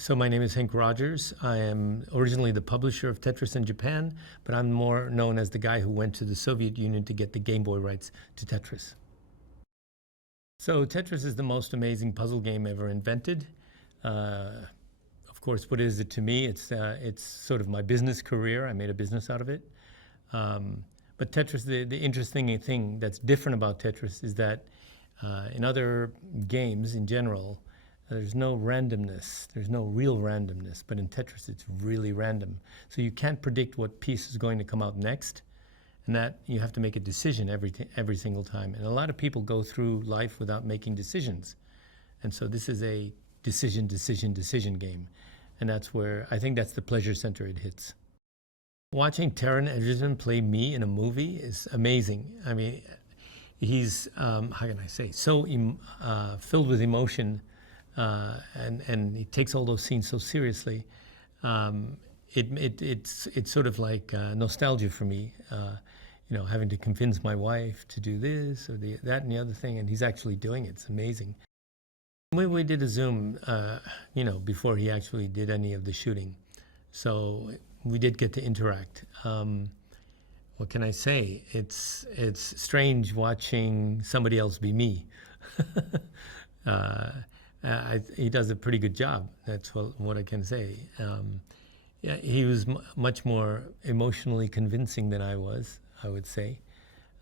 So my name is Henk Rogers. I am originally the publisher of Tetris in Japan, but I'm more known as the guy who went to the Soviet Union to get the Game Boy rights to Tetris. So Tetris is the most amazing puzzle game ever invented. Of course, what is it to me? It's sort of my business career. I made a business out of it. But Tetris, the interesting thing that's different about Tetris is that in other games in general, there's no randomness. There's no real randomness. But in Tetris, it's really random. So you can't predict what piece is going to come out next. And that you have to make a decision every single time. And a lot of people go through life without making decisions. And so this is a decision game. And that's where, I think that's the pleasure center it hits. Watching Taron Egerton play me in a movie is amazing. I mean, he's, how can I say, so filled with emotion. And he takes all those scenes so seriously. It's sort of like nostalgia for me, you know, having to convince my wife to do this or that and the other thing, and he's actually doing it. It's amazing. We did a Zoom, you know, before he actually did any of the shooting, so we did get to interact. What can I say? It's strange watching somebody else be me. He does a pretty good job. That's what I can say. Yeah, he was much more emotionally convincing than I was, I would say.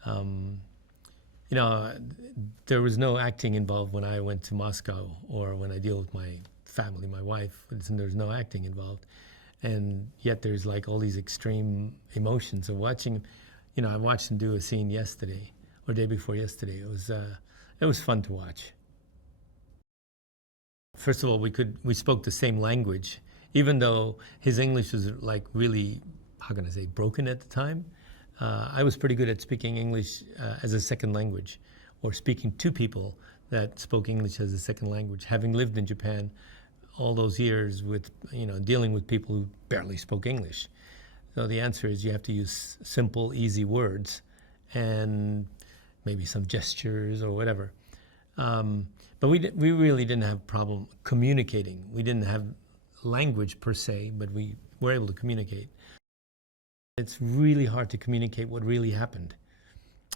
You know, there was no acting involved when I went to Moscow or when I deal with my family, my wife, and there's no acting involved. And yet there's like all these extreme emotions of watching. You know, I watched him do a scene yesterday or day before yesterday. It was fun to watch. First of all, we spoke the same language, even though his English was like really, how can I say, broken at the time. I was pretty good at speaking English as a second language, or speaking to people that spoke English as a second language. Having lived in Japan all those years with, you know, dealing with people who barely spoke English. So the answer is you have to use simple, easy words and maybe some gestures or whatever. But we really didn't have a problem communicating. We didn't have language per se, but we were able to communicate. It's really hard to communicate what really happened.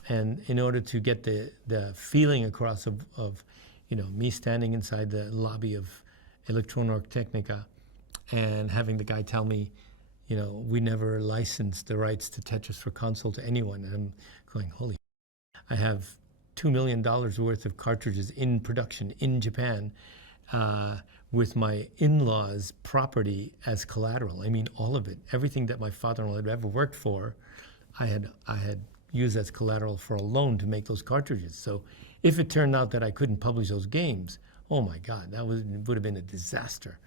And in order to get the feeling across of, you know, me standing inside the lobby of Electronorg Technica and having the guy tell me, you know, we never licensed the rights to Tetris for console to anyone. And I'm going, holy, I have $2 million worth of cartridges in production in Japan with my in-laws' property as collateral. I mean, all of it, everything that my father-in-law had ever worked for, I had used as collateral for a loan to make those cartridges. So if it turned out that I couldn't publish those games, oh my God, that would have been a disaster.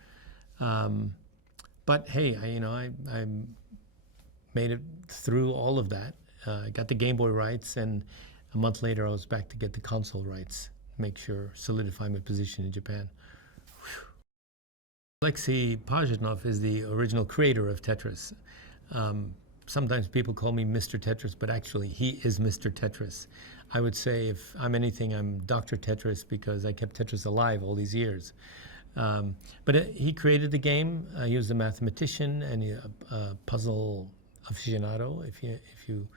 But hey, I made it through all of that. Got the Game Boy rights, and a month later I was back to get the console rights, make sure, solidify my position in Japan. Whew. Alexey Pajitnov is the original creator of Tetris. Sometimes people call me Mr. Tetris, but actually he is Mr. Tetris. I would say if I'm anything, I'm Dr. Tetris because I kept Tetris alive all these years. But he created the game. He was a mathematician and a puzzle aficionado, if you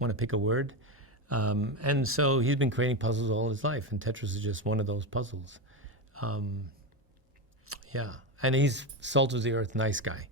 want to pick a word. And so he's been creating puzzles all his life, and Tetris is just one of those puzzles. Yeah, and he's salt of the earth, nice guy.